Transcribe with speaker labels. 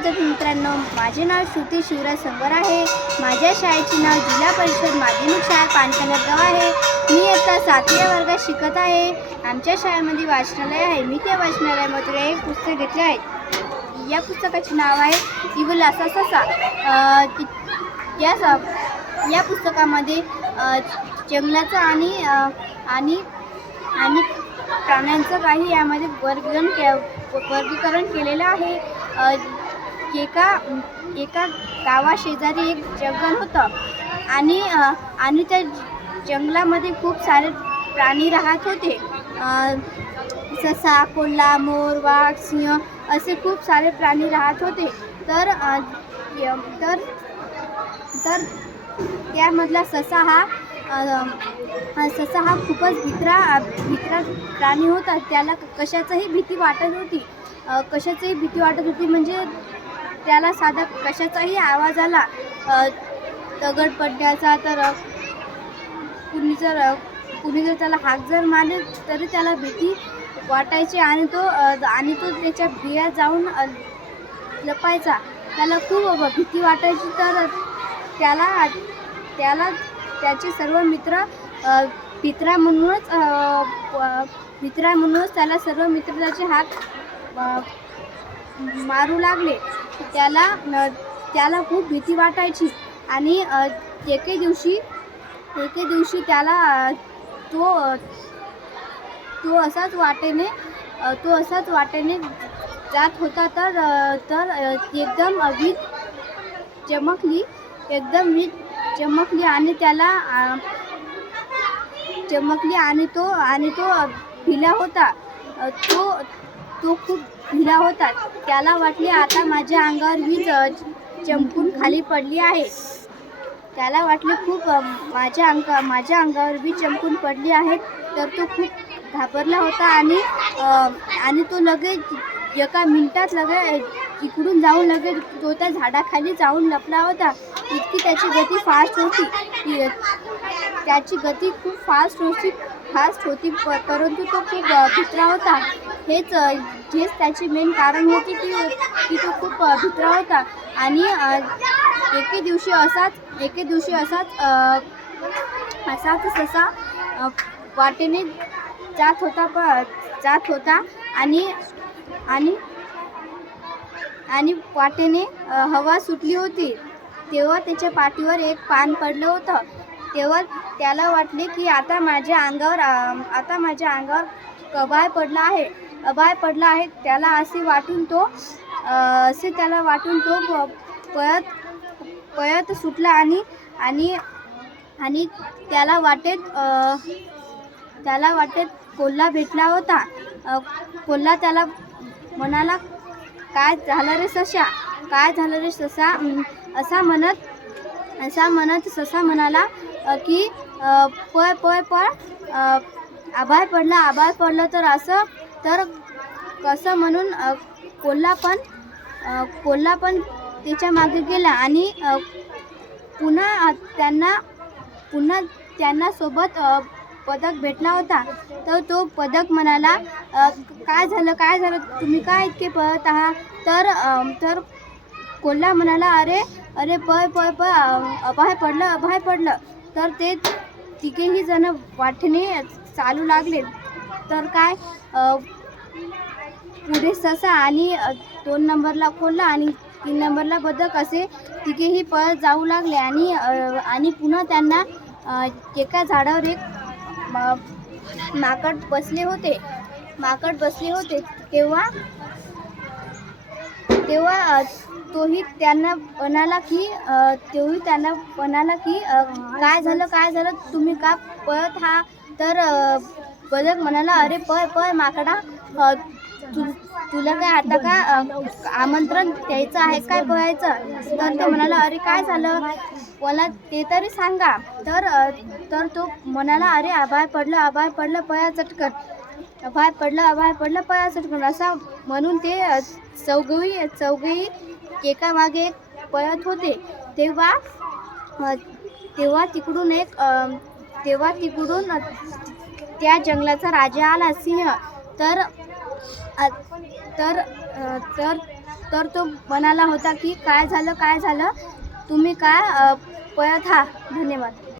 Speaker 1: विद्यार्थी मित्रांनो. माझे नाव श्रुती शिवराज संवर आहे. माझ्या शाळेचे नाव जिल्हा परिषद माध्यमिक शाळा गाव आहे. मी आता सातव्या वर्गात शिकत आहे. आमच्या शाळेमध्ये वाचनालय आहे. मी त्या वाचनालयामधून एक पुस्तक घेतले आहे. या पुस्तकाचे नाव आहे इवल असा ससा. ति- या स- या पुस्तकामध्ये जंगलाचं आणि आणि आणि प्राण्यांचं काही यामध्ये वर्गीकरण के वर्गीकरण केलेलं आहे. एका एका गावाशेजारी एक जंगल होतं. आणि आणि त्या जंगलामध्ये खूप सारे प्राणी राहत होते. ससा कोल्हा मोर वाघ सिंह असे खूप सारे प्राणी राहत होते. तर य- तर तर त्यामधला ससा हा ससा हा खूपच भित्रा भित्रा प्राणी होता. त्याला कशाचंही भीती वाटत होती. कशाचीही भीती वाटत होती म्हणजे त्याला साधा कशाचाही आवाज आला दगड पडण्याचा तर कुणी जर कुणी जर त्याला हाक जर मारले तरी त्याला भीती वाटायची आणि तो आणि तो त्याच्या बिया जाऊन लपायचा. त्याला खूप भीती वाटायची तर त्याला त्याला त्याचे सर्व मित्र मित्रा म्हणूनच मित्रा म्हणूनच त्याला सर्व मित्र त्याचे हात मारू लागले. त्याला त्याला खूप भीती वाटायची. आणि एके दिवशी एके दिवशी त्याला तो तो असाच वाटेने तो असाच वाटेने जात होता तर तर एकदम वीज चमकली एकदम वीज चमकली आणि त्याला चमकली आणि तो आणि तो भिला होता. तो तो खूप भिला होता. त्याला वाटले आता माझ्या अंगावर वीज चमकून खाली पडली आहे. त्याला वाटले खूप माझ्या अंगा माझ्या अंगावर वीज चमकून पडली आहे. तर तो खूप घाबरला होता आणि आणि तो लगेच एका मिनिटात लगेच इकडून जाऊन लगेच तो त्या झाडाखाली जाऊन लपला होता. इतकी त्याची गती फास्ट होती. त्याची गती खूप फास्ट होती फास्ट होती प परंतु तो खूप भित्रा होता. हेच हेच त्याचे मेन कारण होते की की तो खूप भित्रा होता. आणि एके दिवशी असाच एके दिवशी असाच असाच ससा वाटेने जात होता प जात होता. आणि आणि आणि वाटेने हवा सुटली होती. तेव्हा त्याच्या पाठीवर एक पान पडलं होतं. तेव्हा त्याला वाटले की आता माझ्या अंगावर आता माझ्या अंगावर कबाय पडला आहे. अभाय पडला आहे त्याला असे वाटून तो असे त्याला वाटून तो प- पळत पळत सुटला आणि आणि आणि त्याला वाटेत त्याला वाटेत कोल्हा भेटला होता. कोल्हा त्याला म्हणाला काय झालं रे सशा काय झालं रे ससा? असा म्हणत असा म्हणत ससा म्हणाला की पळ पळ पळ आभाळ पडला आभाळ पडलं तर असं तर कसं म्हणून कोल्हा पण कोल्हा पण त्याच्यामागे गेला आणि पुन्हा त्यांना पुन्हा त्यांना सोबत पदक भेटला होता. तर तो पदक म्हणाला काय झालं काय झालं? तुम्ही काय इतके पळत आहात? तर तर कोल्हा म्हणाला अरे अरे पळ पळ पळ अ, अभय पडलं अभय पडलं. तर ते तिघेही जण वाटणे चालू लागले. तर काय पुढे ससा आणि दोन नंबरला कोल्हा आणि तीन नंबरला बदक असे तिघेही पळत जाऊ लागले आणि आणि पुन्हा त्यांना एका झाडावर एक माकड बसले होते. माकड बसले होते. तेव्हा तेव्हा तोही त्यांना म्हणाला की तोही त्यांना म्हणाला की काय झालं काय झालं तुम्ही का पळत हा? तर बदक म्हणाला अरे पळ पळ माकडा तु तुला काय आता का आमंत्रण द्यायचं आहे काय पळायचं तर तो म्हणाला अरे काय झालं? मला ते तरी सांगा. तर तर तो म्हणाला अरे आभार पडलं आभार पडलं पळा चटकन. आभाळ पडलं आभार पडलं पळा चटकन. असा म्हणून ते चौघही चौघही एका मागे एक पळत होते. तेव्हा तेव्हा तिकडून एक तेव्हा तिकडून त्या जंगलाचा राजा आला सिंह. तर तर तर तर तो म्हणाला होता की काय झालं काय झालं? तुम्ही काय पळत हा. धन्यवाद.